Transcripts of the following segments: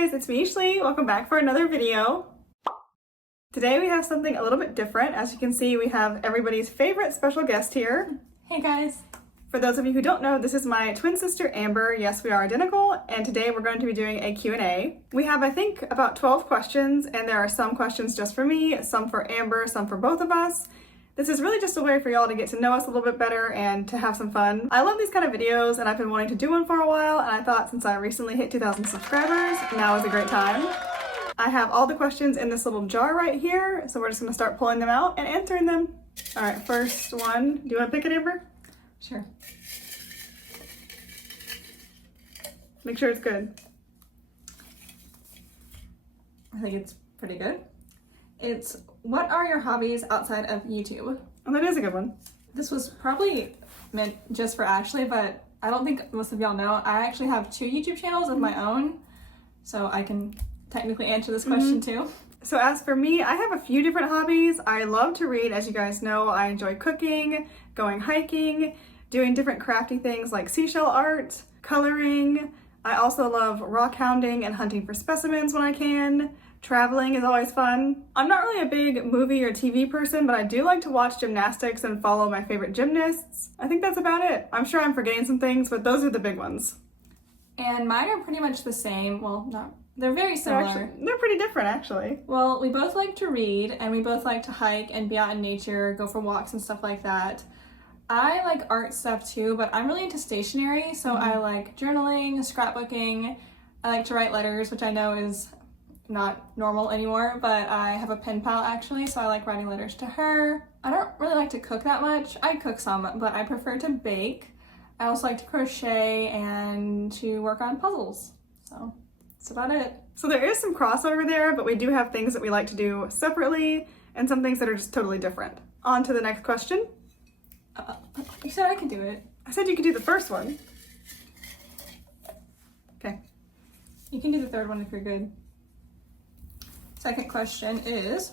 guys, it's me, Schlee. Welcome back for another video. Today we have something a little bit different. As you can see, we have everybody's favorite special guest here. Hey guys. For those of you who don't know, this is my twin sister, Amber. Yes, we are identical, and today we're going to be doing a Q&A. We have, I think, about 12 questions, and there are some questions just for me, some for Amber, some for both of us. This is really just a way for y'all to get to know us a little bit better and to have some fun. I love these kind of videos, and I've been wanting to do one for a while, and I thought since I recently hit 2,000 subscribers, now is a great time. I have all the questions in this little jar right here, so we're just gonna start pulling them out and answering them. All right, first one. Do you wanna pick it, Amber? Sure. Make sure it's good. I think it's pretty good. It's, what are your hobbies outside of YouTube? Oh, that is a good one. This was probably meant just for Ashley, but I don't think most of y'all know. I actually have 2 YouTube channels of my own, so I can technically answer this question too. So as for me, I have a few different hobbies. I love to read, as you guys know. I enjoy cooking, going hiking, doing different crafty things like seashell art, coloring. I also love rock hounding and hunting for specimens when I can. Traveling is always fun. I'm not really a big movie or TV person, but I do like to watch gymnastics and follow my favorite gymnasts. I think that's about it. I'm sure I'm forgetting some things, but those are the big ones. And mine are pretty much the same. Well, they're very similar. They're pretty different, actually. Well, we both like to read, and we both like to hike and be out in nature, go for walks and stuff like that. I like art stuff too, but I'm really into stationery, so I like journaling, scrapbooking. I like to write letters, which I know is not normal anymore, but I have a pen pal actually, so I like writing letters to her. I don't really like to cook that much. I cook some, but I prefer to bake. I also like to crochet and to work on puzzles. So that's about it. So there is some crossover there, but we do have things that we like to do separately and some things that are just totally different. On to the next question. You said I could do it. I said you could do the first one. Okay. You can do the third one if you're good. Second question is,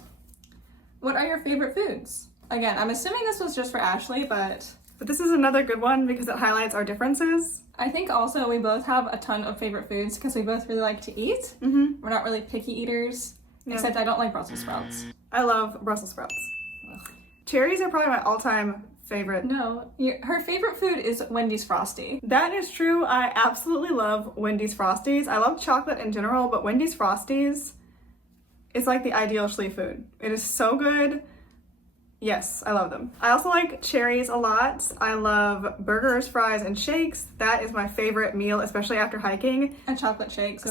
what are your favorite foods? Again, I'm assuming this was just for Ashley, but this is another good one because it highlights our differences. I think also we both have a ton of favorite foods because we both really like to eat. We're not really picky eaters, except I don't like Brussels sprouts. I love Brussels sprouts. Ugh. Cherries are probably my all-time favorite. No, her favorite food is Wendy's Frosty. That is true. I absolutely love Wendy's Frosties. I love chocolate in general, but Wendy's Frosties is like the ideal Schlee food. It is so good. Yes, I love them. I also like cherries a lot. I love burgers, fries, and shakes. That is my favorite meal, especially after hiking. A chocolate shake, so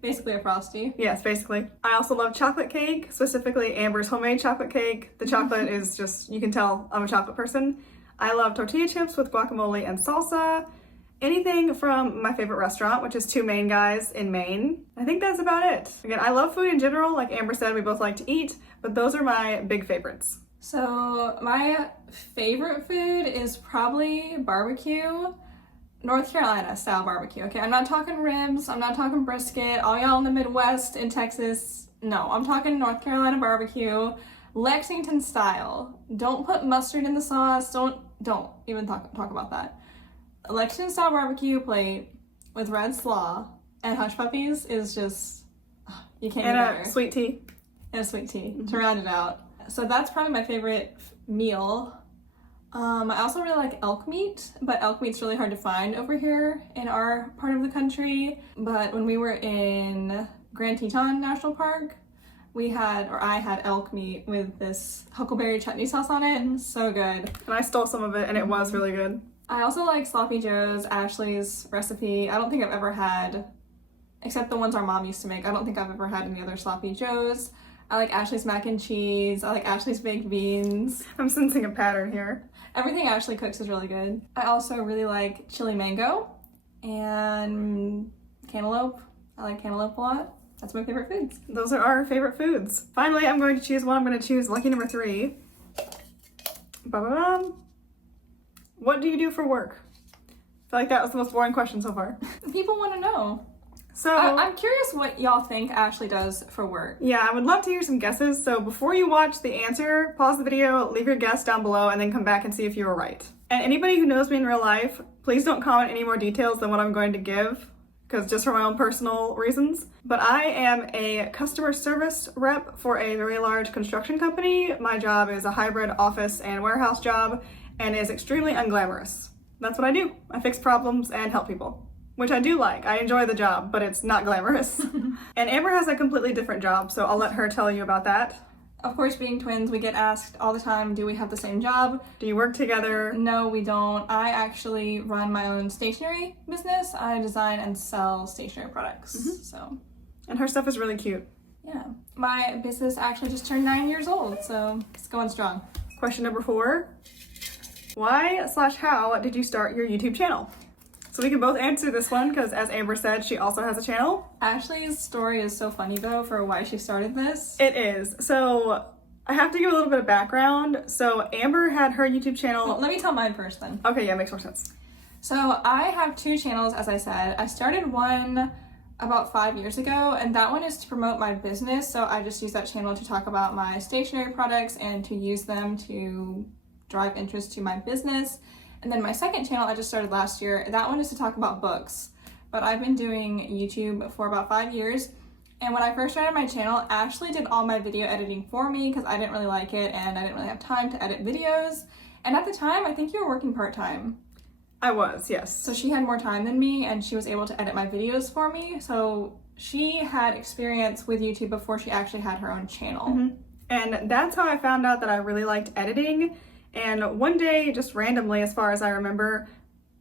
basically a Frosty. Yes, basically. I also love chocolate cake, specifically Amber's homemade chocolate cake. The chocolate is just, you can tell I'm a chocolate person. I love tortilla chips with guacamole and salsa. Anything from my favorite restaurant, which is Two Main Guys in Maine. I think that's about it. Again, I love food in general. Like Amber said, we both like to eat, but those are my big favorites. So my favorite food is probably barbecue, North Carolina style barbecue. Okay, I'm not talking ribs, I'm not talking brisket, all y'all in the Midwest in Texas. No, I'm talking North Carolina barbecue, Lexington style. Don't put mustard in the sauce. Don't even talk about that. Lexington style barbecue plate with red slaw and hush puppies is just, you can't get better. And a sweet tea. And a sweet tea to round it out. So that's probably my favorite meal. I also really like elk meat, but elk meat's really hard to find over here in our part of the country. But when we were in Grand Teton National Park, I had elk meat with this huckleberry chutney sauce on it. So good. And I stole some of it and it was really good. I also like Sloppy Joe's, Ashley's recipe. I don't think I've ever had, except the ones our mom used to make, I don't think I've ever had any other Sloppy Joe's. I like Ashley's mac and cheese. I like Ashley's baked beans. I'm sensing a pattern here. Everything Ashley cooks is really good. I also really like chili mango and cantaloupe. I like cantaloupe a lot. That's my favorite foods. Those are our favorite foods. Finally, I'm going to choose one. I'm going to choose lucky number 3. Ba-ba-bam. What do you do for work? I feel like that was the most boring question so far. People want to know. So I'm curious what y'all think Ashley does for work. Yeah, I would love to hear some guesses. So before you watch the answer, pause the video, leave your guess down below, and then come back and see if you were right. And anybody who knows me in real life, please don't comment any more details than what I'm going to give, because just for my own personal reasons. But I am a customer service rep for a very large construction company. My job is a hybrid office and warehouse job and is extremely unglamorous. That's what I do. I fix problems and help people, which I do like. I enjoy the job, but it's not glamorous. And Amber has a completely different job, so I'll let her tell you about that. Of course, being twins, we get asked all the time, do we have the same job? Do you work together? No, we don't. I actually run my own stationery business. I design and sell stationery products, so. And her stuff is really cute. Yeah. My business actually just turned 9 years old, so it's going strong. Question number 4. Why/how did you start your YouTube channel? So we can both answer this one because, as Amber said, she also has a channel. Ashley's story is so funny though for why she started this. It is. So I have to give a little bit of background. So Amber had her YouTube channel. Well, let me tell mine first then. Okay, yeah, makes more sense. So I have 2 channels, as I said. I started one about 5 years ago, and that one is to promote my business. So I just use that channel to talk about my stationery products and to use them to drive interest to my business. And then my second channel I just started last year, that one is to talk about books. But I've been doing YouTube for about 5 years. And when I first started my channel, Ashley did all my video editing for me because I didn't really like it and I didn't really have time to edit videos. And at the time, I think you were working part-time. I was, yes. So she had more time than me and she was able to edit my videos for me. So she had experience with YouTube before she actually had her own channel. And that's how I found out that I really liked editing. And one day, just randomly, as far as I remember,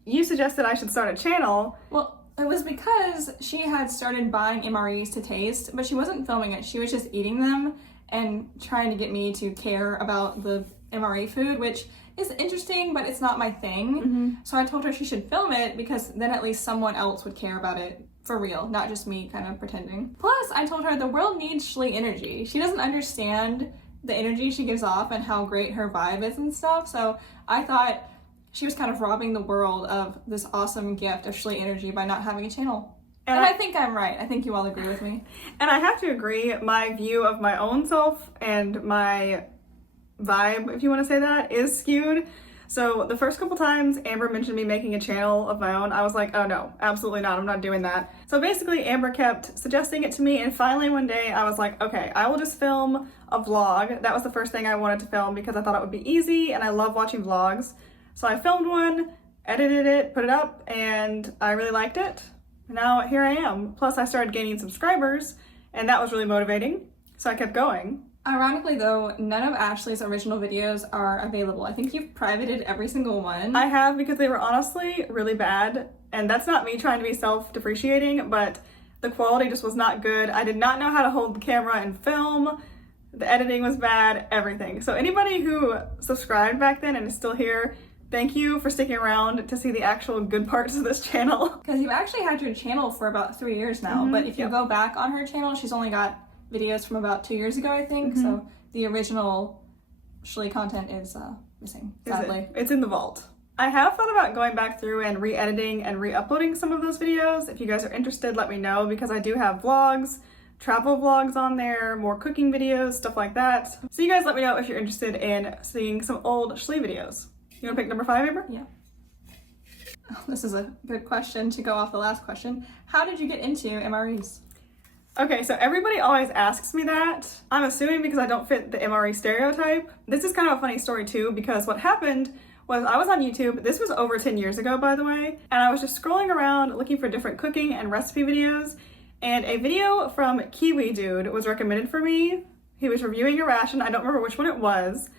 you suggested I should start a channel. Well, it was because she had started buying MREs to taste, but she wasn't filming it. She was just eating them and trying to get me to care about the MRE food, which is interesting, but it's not my thing. So I told her she should film it because then at least someone else would care about it for real, not just me kind of pretending. Plus, I told her the world needs Schlee energy. She doesn't understand the energy she gives off and how great her vibe is and stuff. So I thought she was kind of robbing the world of this awesome gift of Schlee energy by not having a channel. And I think I'm right. I think you all agree with me. And I have to agree, my view of my own self and my vibe, if you want to say that, is skewed. So the first couple times Amber mentioned me making a channel of my own, I was like, oh no, absolutely not, I'm not doing that. So basically Amber kept suggesting it to me, and finally one day I was like, okay, I will just film a vlog. That was the first thing I wanted to film because I thought it would be easy and I love watching vlogs. So I filmed one, edited it, put it up, and I really liked it. Now here I am. Plus I started gaining subscribers and that was really motivating. So I kept going. Ironically though, none of Ashley's original videos are available. I think you've privated every single one. I have, because they were honestly really bad. And that's not me trying to be self-depreciating, but the quality just was not good. I did not know how to hold the camera and film. The editing was bad, everything. So anybody who subscribed back then and is still here, thank you for sticking around to see the actual good parts of this channel. Because you've actually had your channel for about 3 years now, but if you go back on her channel, she's only got videos from about 2 years ago, I think. So the original Schlee content is missing, sadly. It's in the vault. I have thought about going back through and re-editing and re-uploading some of those videos. If you guys are interested, let me know, because I do have vlogs, travel vlogs on there, more cooking videos, stuff like that. So you guys let me know if you're interested in seeing some old Schlee videos. You wanna pick number 5, Amber? Yeah. Oh, this is a good question to go off the last question. How did you get into MREs? Okay, so everybody always asks me that. I'm assuming because I don't fit the MRE stereotype. This is kind of a funny story too, because what happened was I was on YouTube. This was over 10 years ago, by the way, and I was just scrolling around looking for different cooking and recipe videos, and a video from Kiwi Dude was recommended for me. He was reviewing a ration. I don't remember which one it was,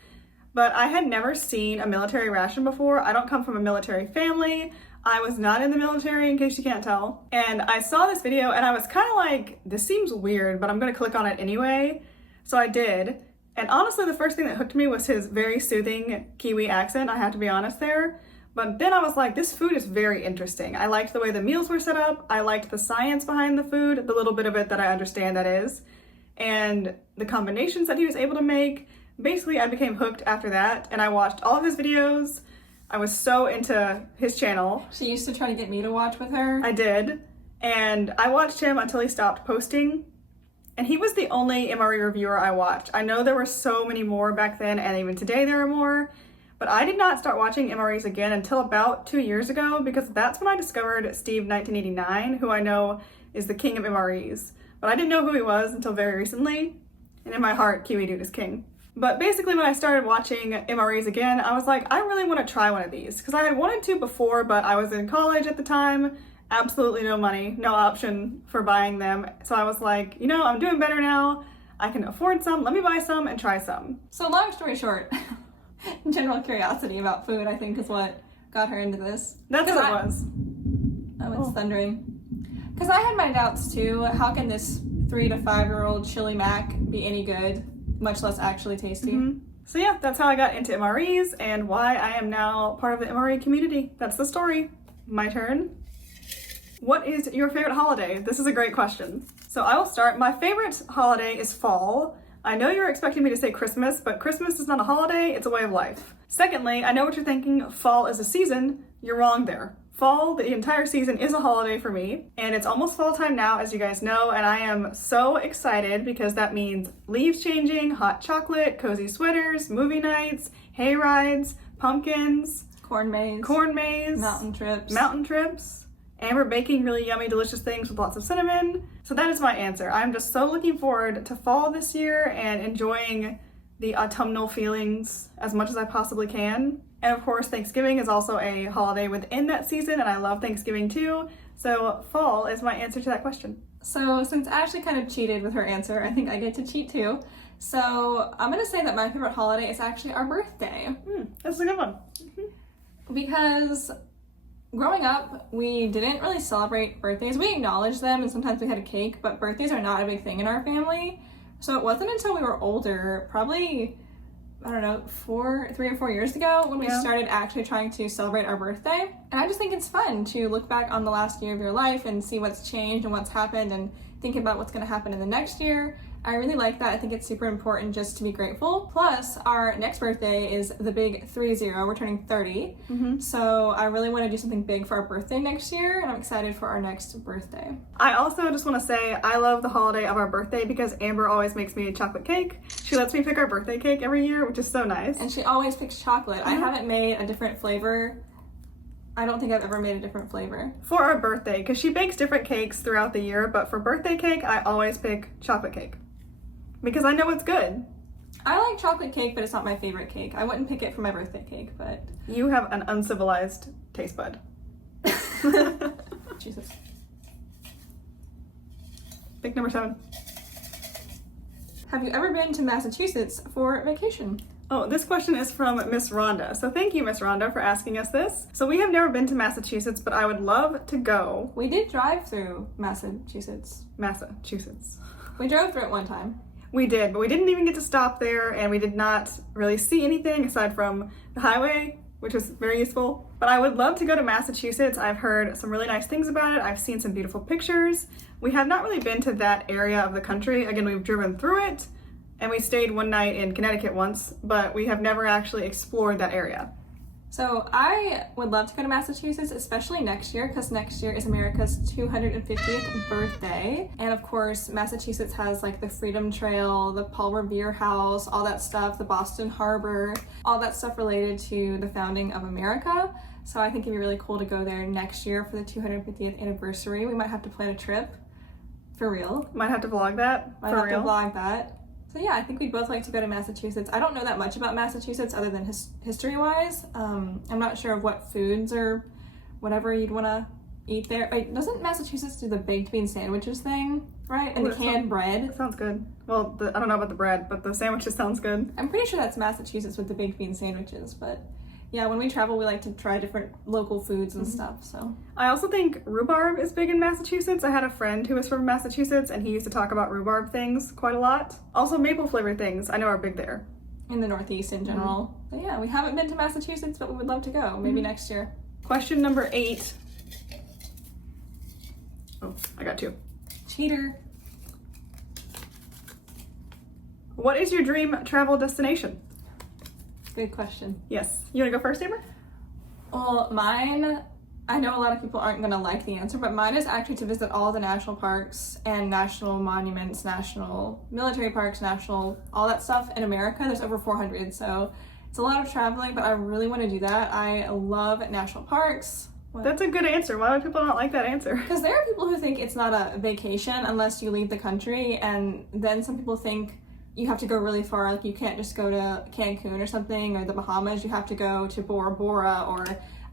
but I had never seen a military ration before. I don't come from a military family. I was not in the military, in case you can't tell. And I saw this video and I was kind of like, this seems weird, but I'm gonna click on it anyway. So I did. And honestly, the first thing that hooked me was his very soothing Kiwi accent, I have to be honest there. But then I was like, this food is very interesting. I liked the way the meals were set up. I liked the science behind the food, the little bit of it that I understand that is, and the combinations that he was able to make. Basically, I became hooked after that, and I watched all of his videos. I was so into his channel. She used to try to get me to watch with her. I did. And I watched him until he stopped posting. And he was the only MRE reviewer I watched. I know there were so many more back then, and even today there are more. But I did not start watching MREs again until about 2 years ago because that's when I discovered Steve 1989, who I know is the king of MREs. But I didn't know who he was until very recently, and in my heart, Kiwi Dude is king. But basically when I started watching MREs again, I was like, I really want to try one of these because I had wanted to before, but I was in college at the time, absolutely no money, no option for buying them. So I was like, you know, I'm doing better now. I can afford some, let me buy some and try some. So long story short, general curiosity about food, I think, is what got her into this. That's what it was. Oh, it's thundering. Because I had my doubts too. How can this 3 to 5 year old chili mac be any good, much less actually tasty? Mm-hmm. So yeah, that's how I got into MREs and why I am now part of the MRE community. That's the story. My turn. What is your favorite holiday? This is a great question. So I will start. My favorite holiday is fall. I know you're expecting me to say Christmas, but Christmas is not a holiday, it's a way of life. Secondly, I know what you're thinking, fall is a season. You're wrong there. Fall, the entire season, is a holiday for me, and it's almost fall time now, as you guys know, and I am so excited because that means leaves changing, hot chocolate, cozy sweaters, movie nights, hay rides, pumpkins, corn maze, mountain trips, and we're baking really yummy, delicious things with lots of cinnamon. So that is my answer. I'm just so looking forward to fall this year and enjoying the autumnal feelings as much as I possibly can. And of course, Thanksgiving is also a holiday within that season, and I love Thanksgiving too. So fall is my answer to that question. So since Ashley kind of cheated with her answer, I think I get to cheat too. So I'm gonna say that my favorite holiday is actually our birthday. That's a good one. Because growing up, we didn't really celebrate birthdays. We acknowledged them and sometimes we had a cake, but birthdays are not a big thing in our family. So it wasn't until we were older, probably, I don't know, 3 or 4 years ago when we started actually trying to celebrate our birthday. And I just think it's fun to look back on the last year of your life and see what's changed and what's happened and think about what's going to happen in the next year. I really like that. I think it's super important just to be grateful. Plus, our next birthday is the big 30. We're turning 30. So I really want to do something big for our birthday next year, and I'm excited for our next birthday. I also just want to say I love the holiday of our birthday because Amber always makes me a chocolate cake. She lets me pick our birthday cake every year, which is so nice. And she always picks chocolate. I haven't made a different flavor. I don't think I've ever made a different flavor. For our birthday, because she bakes different cakes throughout the year, but for birthday cake, I always pick chocolate cake. Because I know it's good. I like chocolate cake, but it's not my favorite cake. I wouldn't pick it for my birthday cake, but... You have an uncivilized taste bud. Jesus. Pick number 7. Have you ever been to Massachusetts for vacation? Oh, this question is from Miss Rhonda. So thank you, Miss Rhonda, for asking us this. So we have never been to Massachusetts, but I would love to go. We did drive through Massachusetts. We drove through it one time. We did, but we didn't even get to stop there, and we did not really see anything aside from the highway, which was very useful. But I would love to go to Massachusetts. I've heard some really nice things about it. I've seen some beautiful pictures. We have not really been to that area of the country. Again, we've driven through it, and we stayed one night in Connecticut once, but we have never actually explored that area. So I would love to go to Massachusetts, especially next year, because next year is America's 250th birthday. And of course, Massachusetts has like the Freedom Trail, the Paul Revere House, all that stuff, the Boston Harbor, all that stuff related to the founding of America. So I think it'd be really cool to go there next year for the 250th anniversary. We might have to plan a trip, for real. Might have to vlog that, Might have to vlog that. So yeah, I think we'd both like to go to Massachusetts. I don't know that much about Massachusetts other than history-wise. I'm not sure of what foods or whatever you'd want to eat there. Doesn't Massachusetts do the baked bean sandwiches thing, right? And the canned bread? That sounds good. Well, I don't know about the bread, but the sandwiches sounds good. I'm pretty sure that's Massachusetts with the baked bean sandwiches, but yeah, when we travel, we like to try different local foods and stuff, so. I also think rhubarb is big in Massachusetts. I had a friend who was from Massachusetts, and he used to talk about rhubarb things quite a lot. Also, maple flavored things I know are big there. In the Northeast in general. But yeah, we haven't been to Massachusetts, but we would love to go, maybe next year. Question number 8. Oh, I got 2. Cheater. What is your dream travel destination? Good question. Yes. You want to go first, Amber? Well, mine, I know a lot of people aren't going to like the answer, but mine is actually to visit all the national parks and national monuments, national military parks, all that stuff in America. There's over 400, so it's It's a lot of traveling, but I really want to do that. I love national parks. That's a good answer. Why would people not like that answer? Because there are people who think it's not a vacation unless you leave the country, and then some people think you have to go really far. Like you can't just go to Cancun or something, or the Bahamas. You have to go to Bora Bora or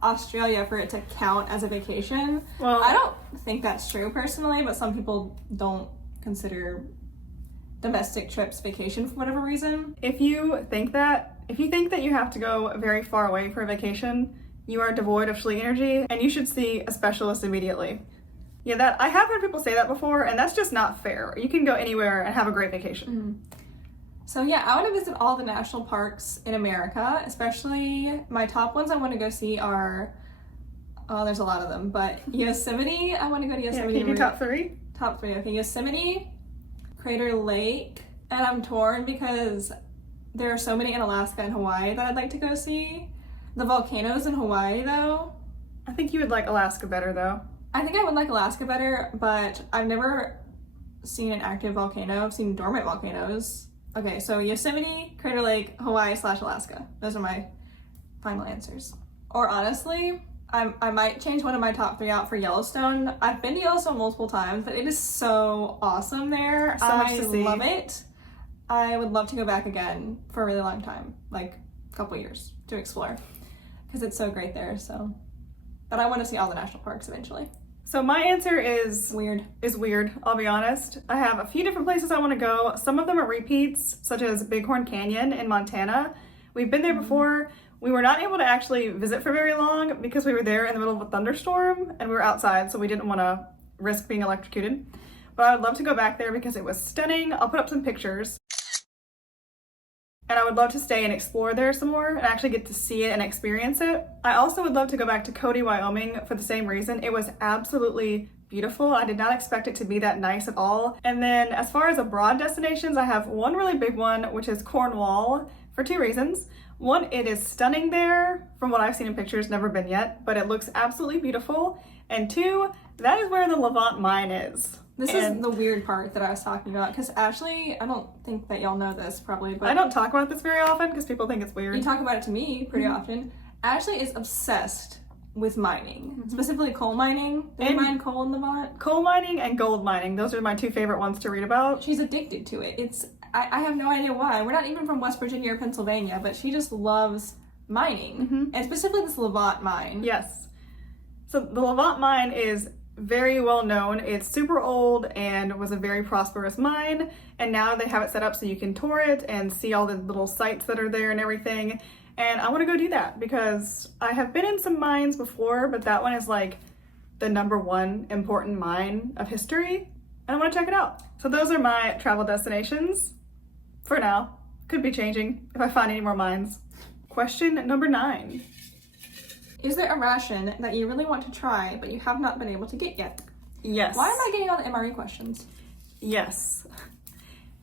Australia for it to count as a vacation. Well, I don't think that's true personally, but some people don't consider domestic trips vacation for whatever reason. If you think that you have to go very far away for a vacation, you are devoid of Schlee energy, and you should see a specialist immediately. Yeah, that I have heard people say that before, and that's just not fair. You can go anywhere and have a great vacation. So yeah, I want to visit all the national parks in America, especially my top ones I want to go see are, there's a lot of them, but Yosemite, I want to go to Yosemite. Yeah, can you do top three? Top three, okay. Yosemite, Crater Lake, and I'm torn because there are so many in Alaska and Hawaii that I'd like to go see. The volcanoes in Hawaii, though. I think you would like Alaska better, though. I think I would like Alaska better, but I've never seen an active volcano. I've seen dormant volcanoes. Okay, so Yosemite, Crater Lake, Hawaii/Alaska. Those are my final answers. Or honestly, I might change one of my top three out for Yellowstone. I've been to Yellowstone multiple times, but it is so awesome there. So much to see. I love it. I would love to go back again for a really long time, like a couple years to explore, because it's so great there. So, but I want to see all the national parks eventually. So my answer is Weird. I'll be honest. I have a few different places I want to go. Some of them are repeats, such as Bighorn Canyon in Montana. We've been there before. We were not able to actually visit for very long because we were there in the middle of a thunderstorm and we were outside, so we didn't want to risk being electrocuted. But I would love to go back there because it was stunning. I'll put up some pictures. And I would love to stay and explore there some more and actually get to see it and experience it. I also would love to go back to Cody, Wyoming for the same reason. It was absolutely beautiful. I did not expect it to be that nice at all. And then as far as abroad destinations, I have one really big one, which is Cornwall, for two reasons. One, it is stunning there from what I've seen in pictures, never been yet, but it looks absolutely beautiful. And two, that is where the Levant mine is. This is the weird part that I was talking about, because Ashley, I don't think that y'all know this probably, but I don't talk about this very often because people think it's weird. you talk about it to me pretty often. Ashley is obsessed with mining, specifically coal mining. Do you mine coal in Levant? Coal mining and gold mining, those are my two favorite ones to read about. She's addicted to it. I have no idea why. We're not even from West Virginia or Pennsylvania, but she just loves mining, and specifically this Levant mine. Yes. So the Levant mine is very well known. It's super old and was a very prosperous mine, and now they have it set up so you can tour it and see all the little sites that are there and everything. And I want to go do that because I have been in some mines before, but that one is like the #1 important mine of history, and I want to check it out. So those are my travel destinations for now. Could be changing if I find any more mines. Question number 9. Is there a ration that you really want to try, but you have not been able to get yet? Yes. Why am I getting all the MRE questions? Yes.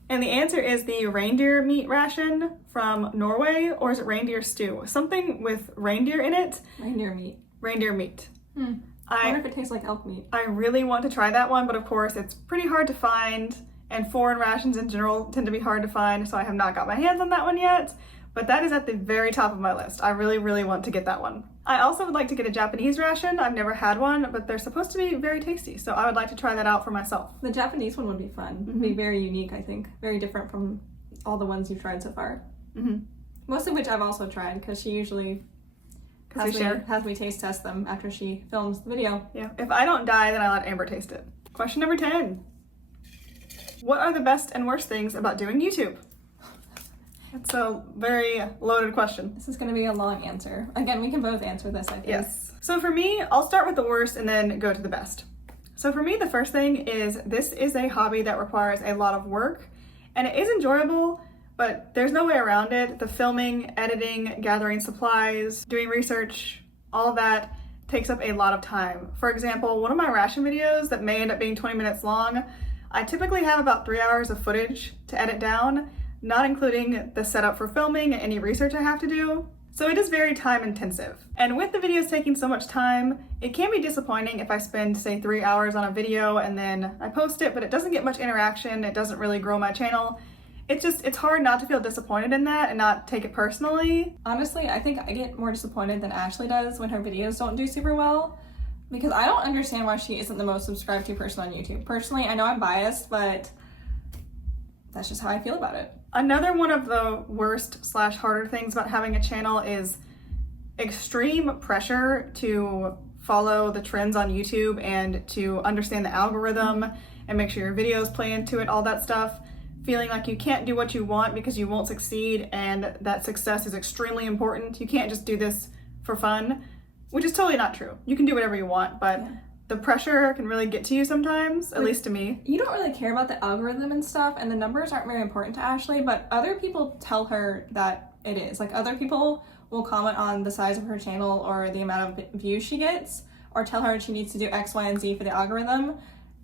And the answer is the reindeer meat ration from Norway, or is it reindeer stew? Something with reindeer in it. Reindeer meat. Reindeer meat. I wonder if it tastes like elk meat. I really want to try that one, but of course it's pretty hard to find, and foreign rations in general tend to be hard to find, so I have not got my hands on that one yet. But that is at the very top of my list. I really, really want to get that one. I also would like to get a Japanese ration. I've never had one, but they're supposed to be very tasty, so I would like to try that out for myself. The Japanese one would be fun. It'd be very unique, I think. Very different from all the ones you've tried so far. Most of which I've also tried, because she usually has me taste test them after she films the video. Yeah, if I don't die, then I let Amber taste it. Question number 10. What are the best and worst things about doing YouTube? It's a very loaded question. This is going to be a long answer. Again, we can both answer this, I think. Yes. So for me, I'll start with the worst and then go to the best. So for me, the first thing is this is a hobby that requires a lot of work, and it is enjoyable, but there's no way around it. The filming, editing, gathering supplies, doing research, all of that takes up a lot of time. For example, one of my ration videos that may end up being 20 minutes long, I typically have about 3 hours of footage to edit down, not including the setup for filming and any research I have to do. So it is very time intensive. And with the videos taking so much time, it can be disappointing if I spend, say, 3 hours on a video and then I post it, but it doesn't get much interaction, it doesn't really grow my channel. it's hard not to feel disappointed in that and not take it personally. Honestly, I think I get more disappointed than Ashley does when her videos don't do super well, because I don't understand why she isn't the most subscribed to person on YouTube. Personally, I know I'm biased, but that's just how I feel about it. Another one of the worst / harder things about having a channel is extreme pressure to follow the trends on YouTube and to understand the algorithm and make sure your videos play into it, all that stuff. Feeling like you can't do what you want because you won't succeed, and that success is extremely important. You can't just do this for fun, which is totally not true. You can do whatever you want, but the pressure can really get to you sometimes, at least to me. You don't really care about the algorithm and stuff, and the numbers aren't very important to Ashley, but other people tell her that it is. Like, other people will comment on the size of her channel or the amount of views she gets, or tell her she needs to do X, Y, and Z for the algorithm.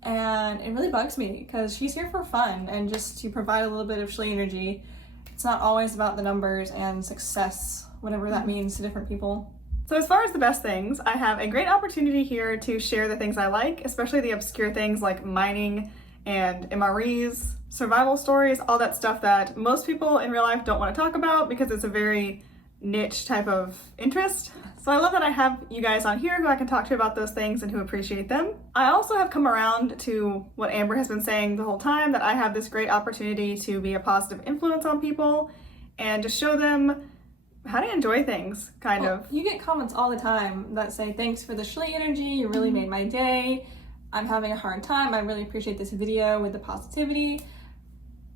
And it really bugs me because she's here for fun and just to provide a little bit of Schlee energy. It's not always about the numbers and success, whatever that means to different people. So as far as the best things, I have a great opportunity here to share the things I like, especially the obscure things like mining and MREs, survival stories, all that stuff that most people in real life don't want to talk about because it's a very niche type of interest. So I love that I have you guys on here who I can talk to about those things and who appreciate them. I also have come around to what Amber has been saying the whole time, that I have this great opportunity to be a positive influence on people and to show them how to enjoy things, kind of. You get comments all the time that say, thanks for the Schlee energy, you really made my day. I'm having a hard time, I really appreciate this video with the positivity.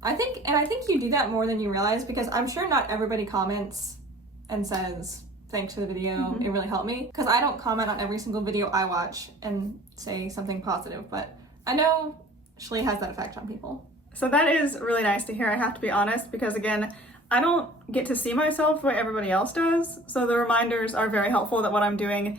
I think you do that more than you realize, because I'm sure not everybody comments and says, thanks for the video, it really helped me. Because I don't comment on every single video I watch and say something positive, but I know Schlee has that effect on people. So that is really nice to hear, I have to be honest, because again, I don't get to see myself the way everybody else does, so the reminders are very helpful that what I'm doing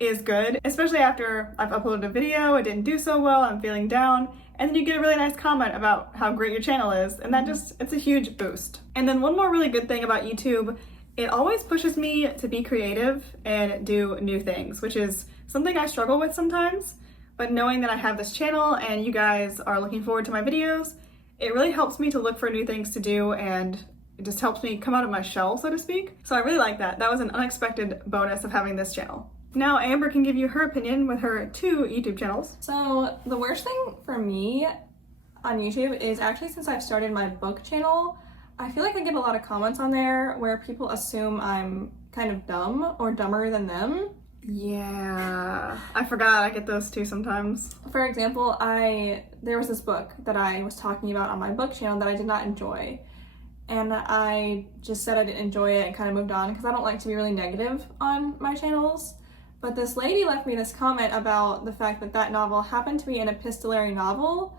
is good, especially after I've uploaded a video, it didn't do so well, I'm feeling down, and then you get a really nice comment about how great your channel is, and that just, it's a huge boost. And then one more really good thing about YouTube, it always pushes me to be creative and do new things, which is something I struggle with sometimes, but knowing that I have this channel and you guys are looking forward to my videos, it really helps me to look for new things to do, and it just helps me come out of my shell, so to speak. So I really like that. That was an unexpected bonus of having this channel. Now Amber can give you her opinion with her 2 YouTube channels. So the worst thing for me on YouTube is actually, since I've started my book channel, I feel like I get a lot of comments on there where people assume I'm kind of dumb or dumber than them. Yeah, I forgot I get those too sometimes. For example, there was this book that I was talking about on my book channel that I did not enjoy. And I just said I didn't enjoy it and kind of moved on because I don't like to be really negative on my channels. But this lady left me this comment about the fact that that novel happened to be an epistolary novel.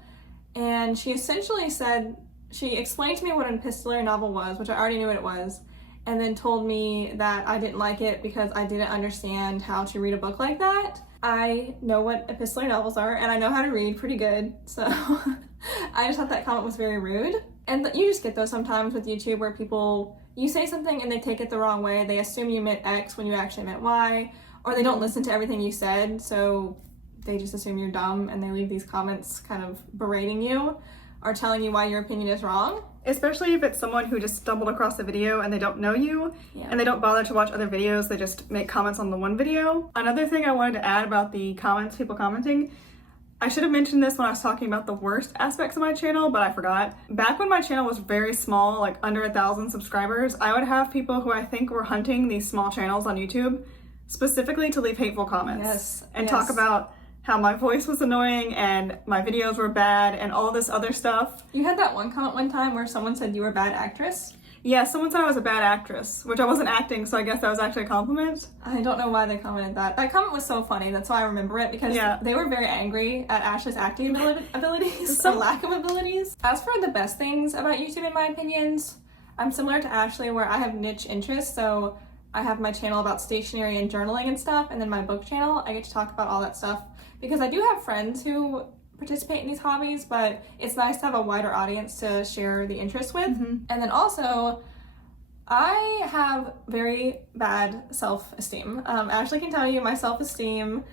And she essentially said, she explained to me what an epistolary novel was, which I already knew what it was, and then told me that I didn't like it because I didn't understand how to read a book like that. I know what epistolary novels are, and I know how to read pretty good, so I just thought that comment was very rude. And you just get those sometimes with YouTube where people, you say something and they take it the wrong way. They assume you meant X when you actually meant Y, or they don't listen to everything you said, so they just assume you're dumb and they leave these comments kind of berating you or telling you why your opinion is wrong. Especially if it's someone who just stumbled across the video and they don't know you, and they don't bother to watch other videos, they just make comments on the one video. Another thing I wanted to add about the comments, people commenting, I should have mentioned this when I was talking about the worst aspects of my channel, but I forgot. Back when my channel was very small, like under 1,000 subscribers, I would have people who I think were hunting these small channels on YouTube specifically to leave hateful comments and talk about how my voice was annoying and my videos were bad and all this other stuff. You had that one comment one time where someone said you were a bad actress? Yeah, someone said I was a bad actress, which I wasn't acting, so I guess that was actually a compliment. I don't know why they commented that. That comment was so funny, that's why I remember it, because they were very angry at Ashley's acting abilities, or lack of abilities. As for the best things about YouTube, in my opinions, I'm similar to Ashley where I have niche interests, so I have my channel about stationery and journaling and stuff, and then my book channel, I get to talk about all that stuff, because I do have friends who participate in these hobbies, but it's nice to have a wider audience to share the interest with. And then also, I have very bad self-esteem. Ashley can tell you my self-esteem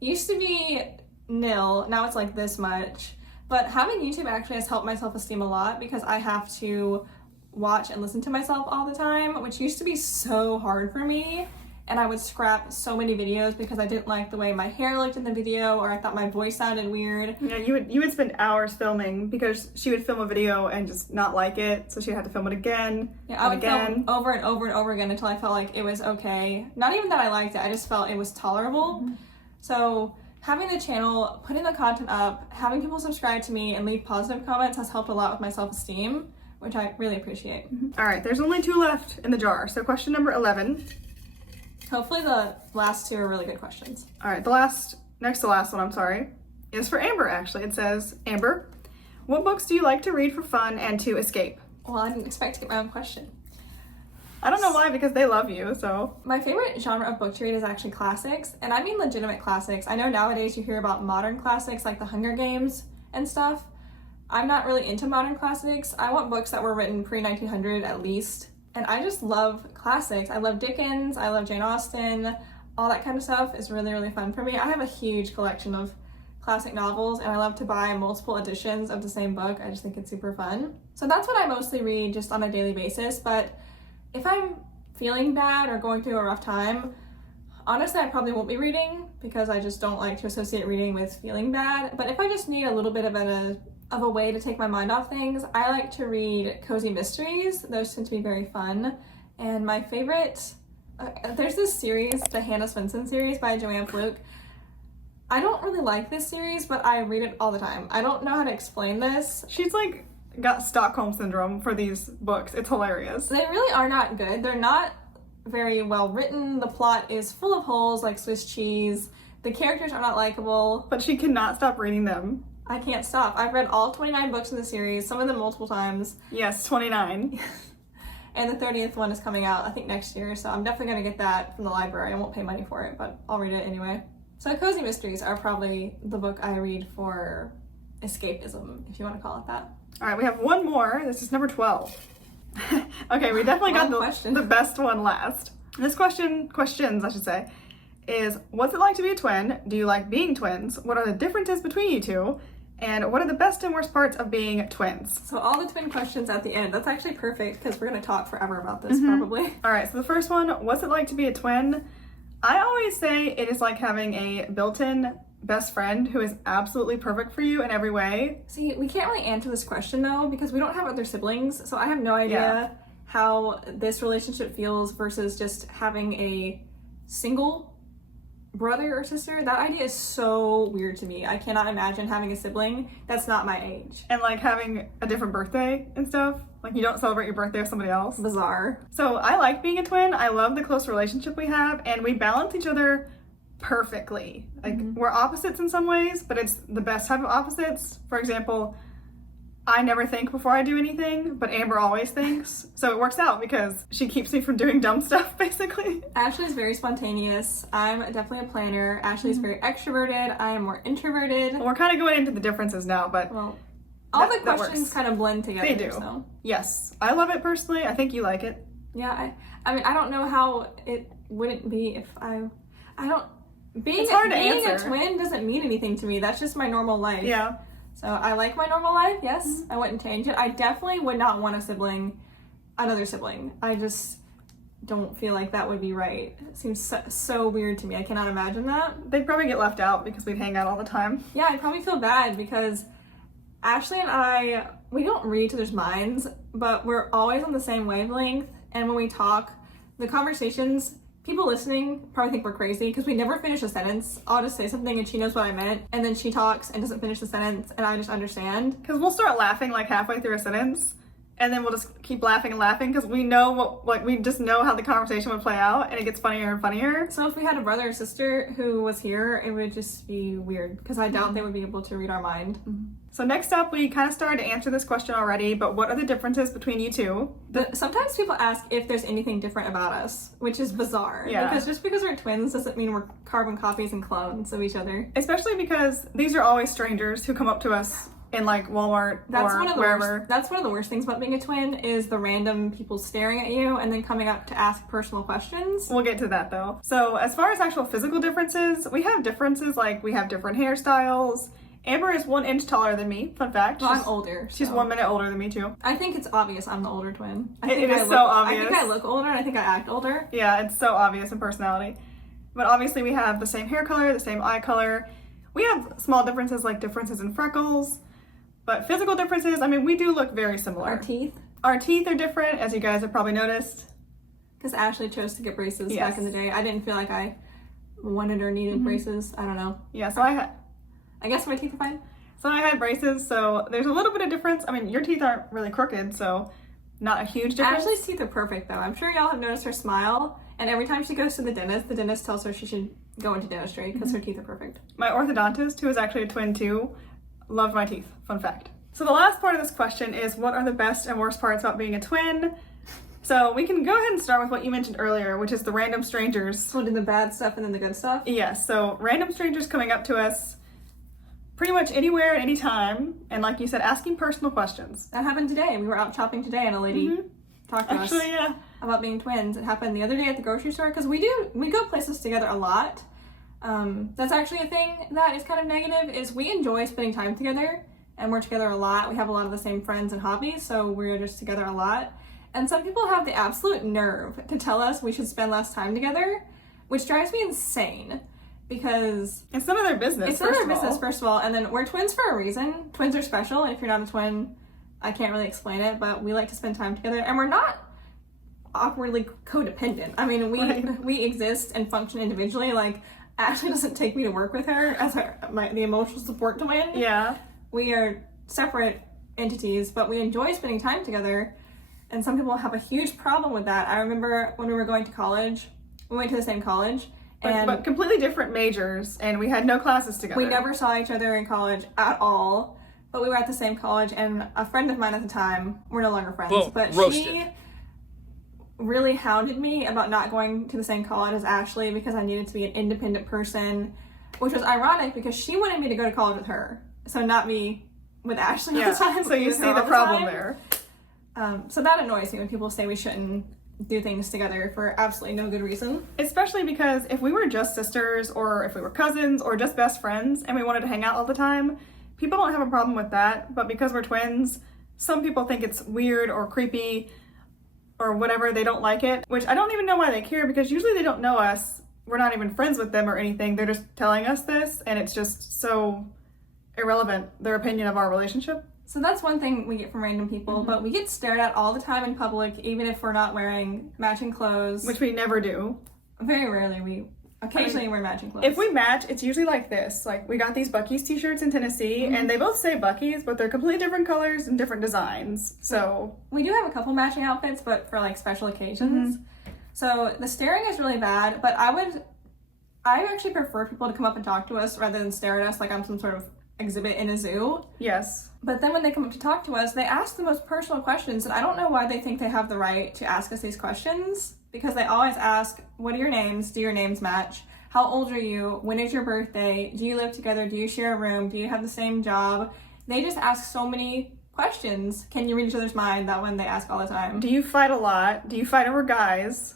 used to be nil, now it's like this much, But having YouTube actually has helped my self-esteem a lot because I have to watch and listen to myself all the time, which used to be so hard for me. And I would scrap so many videos because I didn't like the way my hair looked in the video, or I thought my voice sounded weird. Yeah, you would spend hours filming because she would film a video and just not like it, so she'd have to film it again. Yeah, I would film over and over and over again until I felt like it was okay. Not even that I liked it, I just felt it was tolerable. Mm-hmm. So having the channel, putting the content up, having people subscribe to me and leave positive comments has helped a lot with my self-esteem, which I really appreciate. Mm-hmm. All right, there's only 2 left in the jar. So question number 11. Hopefully the last 2 are really good questions. All right, next to last one, I'm sorry, is for Amber, actually. It says, Amber, what books do you like to read for fun and to escape? Well, I didn't expect to get my own question. I don't know why, because they love you, so. My favorite genre of book to read is actually classics, and I mean legitimate classics. I know nowadays you hear about modern classics like The Hunger Games and stuff. I'm not really into modern classics. I want books that were written pre-1900 at least. And I just love classics. I love Dickens, I love Jane Austen, all that kind of stuff is really, really fun for me. I have a huge collection of classic novels and I love to buy multiple editions of the same book. I just think it's super fun. So that's what I mostly read just on a daily basis, but if I'm feeling bad or going through a rough time, honestly, I probably won't be reading because I just don't like to associate reading with feeling bad. But if I just need a little bit of a way to take my mind off things, I like to read cozy mysteries. Those tend to be very fun. And my favorite, there's this series, the Hannah Swenson series by Joanne Fluke. I don't really like this series, but I read it all the time. I don't know how to explain this. She's like got Stockholm syndrome for these books. It's hilarious. They really are not good. They're not very well written. The plot is full of holes like Swiss cheese. The characters are not likable. But she cannot stop reading them. I can't stop. I've read all 29 books in the series, some of them multiple times. Yes, 29. And the 30th one is coming out, I think, next year, so I'm definitely going to get that from the library. I won't pay money for it, but I'll read it anyway. So cozy mysteries are probably the book I read for escapism, if you want to call it that. All right, we have one more. This is number 12. Okay, we definitely got the best one last. This questions, I should say, is what's it like to be a twin? Do you like being twins? What are the differences between you two? And what are the best and worst parts of being twins? So all the twin questions at the end. That's actually perfect because we're going to talk forever about this probably. All right, so the first one, what's it like to be a twin? I always say it is like having a built-in best friend who is absolutely perfect for you in every way. See, we can't really answer this question though because we don't have other siblings, so I have no idea how this relationship feels versus just having a single brother or sister. That idea is so weird to me. I cannot imagine having a sibling that's not my age. And like having a different birthday and stuff. Like you don't celebrate your birthday with somebody else. Bizarre. So I like being a twin. I love the close relationship we have and we balance each other perfectly. Like we're opposites in some ways, but it's the best type of opposites. For example, I never think before I do anything, but Amber always thinks. So it works out because she keeps me from doing dumb stuff, basically. Ashley's very spontaneous. I'm definitely a planner. Ashley's very extroverted. I am more introverted. Well, we're kind of going into the differences now, but well, all the questions kind of blend together. They do. So. Yes. I love it personally. I think you like it. Yeah, I mean, I don't know how it wouldn't be if I don't... Being a twin doesn't mean anything to me. That's just my normal life. Yeah. So I like my normal life, yes. I wouldn't change it. I definitely would not want another sibling. I just don't feel like that would be right. It seems so weird to me. I cannot imagine that. They'd probably get left out because we'd hang out all the time. Yeah, I'd probably feel bad because Ashley and I, we don't read each other's minds, but we're always on the same wavelength. And when we talk, the conversations, people listening probably think we're crazy because we never finish a sentence. I'll just say something and she knows what I meant, and then she talks and doesn't finish the sentence and I just understand. Because we'll start laughing like halfway through a sentence and then we'll just keep laughing and laughing because we know we just know how the conversation would play out and it gets funnier and funnier. So if we had a brother or sister who was here, it would just be weird because I doubt they would be able to read our mind. So next up, we kind of started to answer this question already, but what are the differences between you two? Sometimes people ask if there's anything different about us, which is bizarre. Yeah. Because just because we're twins doesn't mean we're carbon copies and clones of each other. Especially because these are always strangers who come up to us in like Walmart or wherever. That's one of the worst things about being a twin is the random people staring at you and then coming up to ask personal questions. We'll get to that though. So as far as actual physical differences, we have differences like we have different hairstyles Amber is 1 inch taller than me. Fun fact. Well, I'm older. She's so. 1 minute older than me too. I think it's obvious I'm the older twin. It is so obvious. I think I look older and I think I act older. Yeah, it's so obvious in personality. But obviously we have the same hair color, the same eye color. We have small differences like differences in freckles. But physical differences, I mean, we do look very similar. Our teeth. Our teeth are different, as you guys have probably noticed. Because Ashley chose to get braces Yes. back in the day. I didn't feel like I wanted or needed braces. I don't know. Yeah, I guess my teeth are fine. So I had braces, so there's a little bit of difference. I mean, your teeth aren't really crooked, so not a huge difference. Ashley's teeth are perfect, though. I'm sure y'all have noticed her smile. And every time she goes to the dentist tells her she should go into dentistry because her teeth are perfect. My orthodontist, who is actually a twin too, loved my teeth. Fun fact. So the last part of this question is, what are the best and worst parts about being a twin? So we can go ahead and start with what you mentioned earlier, which is the random strangers. So do the bad stuff and then the good stuff? Yes, so random strangers coming up to us pretty much anywhere at any time, and like you said, asking personal questions. That happened today. We were out shopping today and a lady talked to us about being twins. It happened the other day at the grocery store because we go places together a lot. That's actually a thing that is kind of negative, is we enjoy spending time together and we're together a lot. We have a lot of the same friends and hobbies, so we're just together a lot. And some people have the absolute nerve to tell us we should spend less time together, which drives me insane because it's none of their business. It's none of their business, first of all. And then we're twins for a reason. Twins are special, and if you're not a twin, I can't really explain it, but we like to spend time together, and we're not awkwardly codependent. I mean, we exist and function individually. Like, Ashley doesn't take me to work with her as the emotional support twin. Yeah. We are separate entities, but we enjoy spending time together, and some people have a huge problem with that. I remember when we were going to college, we went to the same college, but completely different majors, and we had no classes together. We never saw each other in college at all, but we were at the same college, and a friend of mine at the time, we're no longer friends, but roasted. She really hounded me about not going to the same college as Ashley because I needed to be an independent person, which was ironic because she wanted me to go to college with her, so not me with Ashley all the time. So you see the problem there. So that annoys me when people say we shouldn't do things together for absolutely no good reason. Especially because if we were just sisters, or if we were cousins, or just best friends, and we wanted to hang out all the time, people don't have a problem with that. But because we're twins, some people think it's weird or creepy or whatever. They don't like it, which I don't even know why they care, because usually they don't know us. We're not even friends with them or anything. They're just telling us this, and it's just so irrelevant, their opinion of our relationship. So that's one thing we get from random people, but we get stared at all the time in public, even if we're not wearing matching clothes. Which we never do. Very rarely. We occasionally wear matching clothes. If we match, it's usually like this. Like, we got these Buc-ee's t-shirts in Tennessee, and they both say Buc-ee's, but they're completely different colors and different designs. So we do have a couple matching outfits, but for like special occasions. So the staring is really bad, but I actually prefer people to come up and talk to us rather than stare at us like I'm some sort of exhibit in a zoo. Yes. But then when they come up to talk to us, they ask the most personal questions, and I don't know why they think they have the right to ask us these questions, because they always ask, what are your names? Do your names match? How old are you? When is your birthday? Do you live together? Do you share a room? Do you have the same job? They just ask so many questions. Can you read each other's mind? That one they ask all the time. Do you fight a lot? Do you fight over guys?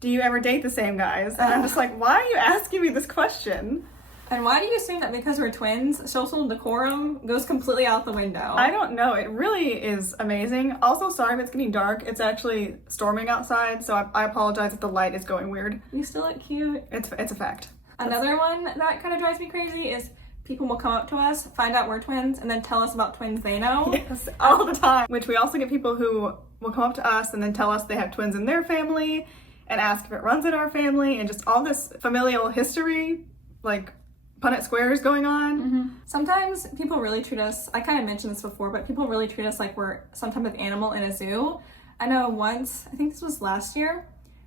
Do you ever date the same guys? And I'm just like, why are you asking me this question? And why do you assume that because we're twins, social decorum goes completely out the window? I don't know. It really is amazing. Also, sorry if it's getting dark. It's actually storming outside, so I apologize if the light is going weird. You still look cute. It's a fact. Another one that kind of drives me crazy is people will come up to us, find out we're twins, and then tell us about twins they know. Yes, all the time. Which we also get people who will come up to us and then tell us they have twins in their family and ask if it runs in our family, and just all this familial history, like Punnett squares going on. Sometimes people really treat us, I kind of mentioned this before, but people really treat us like we're some type of animal in a zoo. I know once, I think this was last year,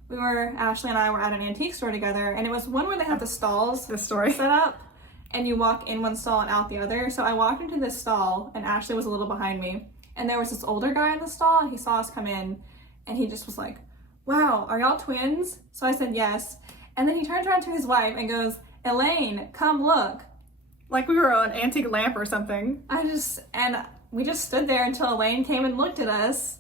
Ashley and I were at an antique store together, and it was one where they have the stalls set up, and you walk in one stall and out the other. So I walked into this stall, and Ashley was a little behind me, and there was this older guy in the stall, and he saw us come in, and he just was like, wow, are y'all twins? So I said yes, and then he turned around to his wife and goes, Elaine, come look. Like we were an antique lamp or something. We just stood there until Elaine came and looked at us.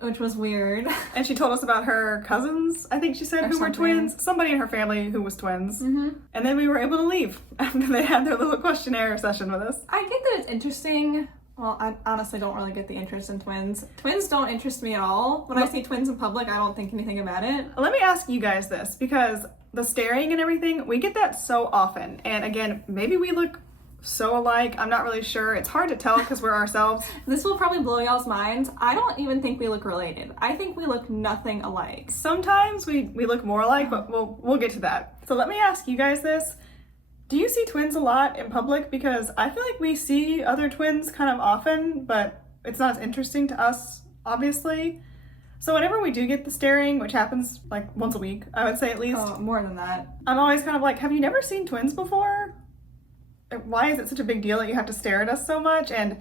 which was weird. And she told us about her cousins, I think she said, who were twins. Somebody in her family who was twins. And then we were able to leave after they had their little questionnaire session with us. I get that it's interesting. Well, I honestly don't really get the interest in twins. Twins don't interest me at all. When I see twins in public, I don't think anything about it. Let me ask you guys this, because the staring and everything, we get that so often. And again, maybe we look so alike. I'm not really sure. It's hard to tell because we're ourselves. This will probably blow y'all's minds. I don't even think we look related. I think we look nothing alike. Sometimes we look more alike, but we'll get to that. So let me ask you guys this. Do you see twins a lot in public? Because I feel like we see other twins kind of often, but it's not as interesting to us, obviously. So whenever we do get the staring, which happens like once a week, I would say at least. Oh, more than that. I'm always kind of like, have you never seen twins before? Why is it such a big deal that you have to stare at us so much and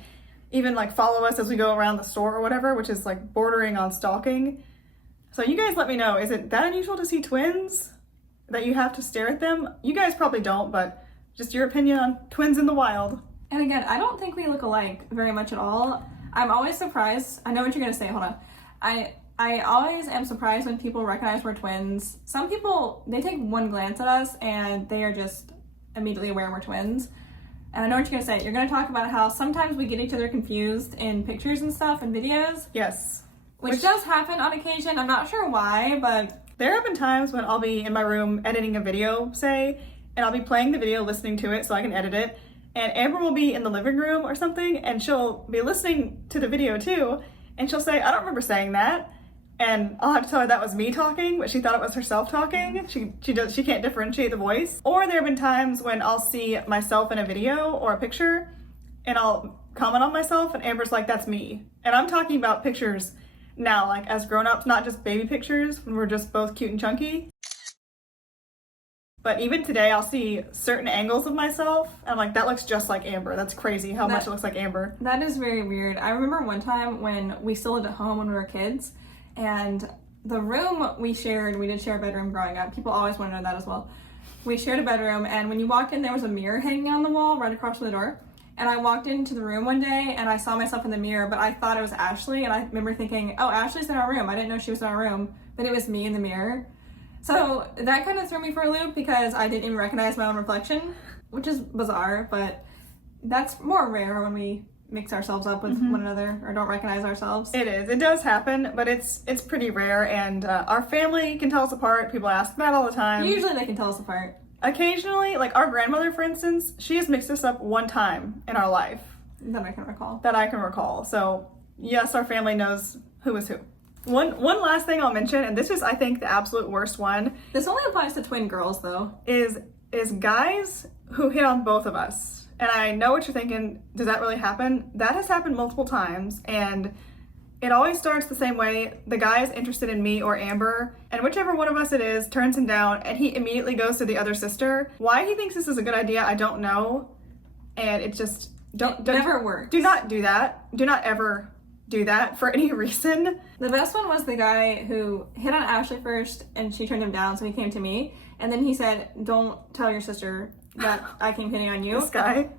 even like follow us as we go around the store or whatever, which is like bordering on stalking? So you guys let me know, is it that unusual to see twins that you have to stare at them? You guys probably don't, but just your opinion on twins in the wild. And again, I don't think we look alike very much at all. I'm always surprised. I know what you're gonna say, hold on. I always am surprised when people recognize we're twins. Some people, they take one glance at us and they are just immediately aware we're twins. And I know what you're gonna say. You're gonna talk about how sometimes we get each other confused in pictures and stuff and videos. Yes. Which does happen on occasion. I'm not sure why, but there have been times when I'll be in my room editing a video, say, and I'll be playing the video, listening to it so I can edit it. And Amber will be in the living room or something, and she'll be listening to the video too, and she'll say, I don't remember saying that. And I'll have to tell her that was me talking, but she thought it was herself talking. She can't differentiate the voice. Or there have been times when I'll see myself in a video or a picture, and I'll comment on myself, and Amber's like, that's me. And I'm talking about pictures now, like as grown-ups, not just baby pictures when we're just both cute and chunky. But even today, I'll see certain angles of myself, and I'm like, that looks just like Amber. That's crazy how much it looks like Amber. That is very weird. I remember one time when we still lived at home when we were kids, and the room we shared, we did share a bedroom growing up. People always want to know that as well. We shared a bedroom, and when you walked in, there was a mirror hanging on the wall right across from the door. And I walked into the room one day, and I saw myself in the mirror, but I thought it was Ashley, and I remember thinking, oh, Ashley's in our room. I didn't know she was in our room, but it was me in the mirror. So that kind of threw me for a loop because I didn't even recognize my own reflection, which is bizarre, but that's more rare when we mix ourselves up with one another or don't recognize ourselves. It is. It does happen, but it's pretty rare, and our family can tell us apart. People ask that all the time. Usually they can tell us apart. Occasionally, like our grandmother, for instance, she has mixed us up one time in our life. That I can recall. That I can recall. So yes, our family knows who is who. One last thing I'll mention, and this is, I think, the absolute worst one. This only applies to twin girls, though. Is guys who hit on both of us. And I know what you're thinking, does that really happen? That has happened multiple times, and it always starts the same way. The guy is interested in me or Amber, and whichever one of us it is turns him down, and he immediately goes to the other sister. Why he thinks this is a good idea, I don't know. And it just, don't never works. Do not do that. Do not ever do that for any reason. The best one was the guy who hit on Ashley first, and she turned him down, so he came to me. And then he said, don't tell your sister that I came hitting on you. This guy.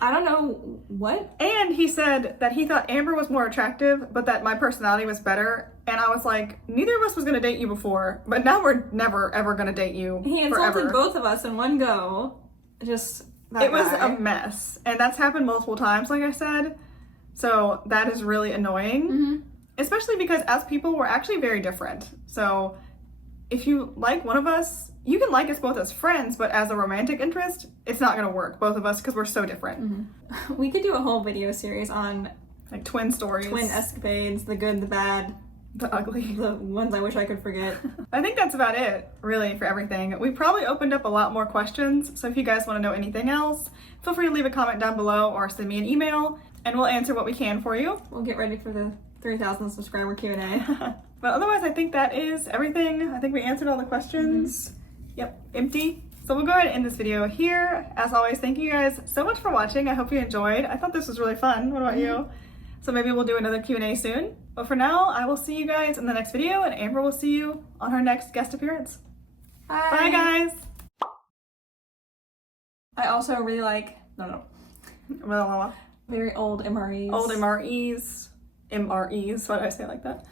I don't know what. And he said that he thought Amber was more attractive, but that my personality was better. And I was like, neither of us was going to date you before, but now we're never, ever going to date you He insulted forever. both of us in one go. Just that It was guy. a mess. And that's happened multiple times, like I said. So that is really annoying. Especially because as people, we're actually very different. So if you like one of us, you can like us both as friends, but as a romantic interest, it's not going to work, both of us, because we're so different. We could do a whole video series on Like twin stories. twin escapades, the good, the bad, the ugly. the ones I wish I could forget. I think that's about it, really, for everything. We probably opened up a lot more questions, so if you guys want to know anything else, feel free to leave a comment down below or send me an email, and we'll answer what we can for you. We'll get ready for the 3,000 subscriber Q&A. But otherwise, I think that is everything. I think we answered all the questions. Yep, empty. So we'll go ahead and end this video here. As always, thank you guys so much for watching. I hope you enjoyed. I thought this was really fun. What about you? So maybe we'll do another Q&A soon. But for now, I will see you guys in the next video, and Amber will see you on her next guest appearance. Bye. Bye, guys. I also really like, very old MREs. Old MREs. MREs. Why did I say it like that?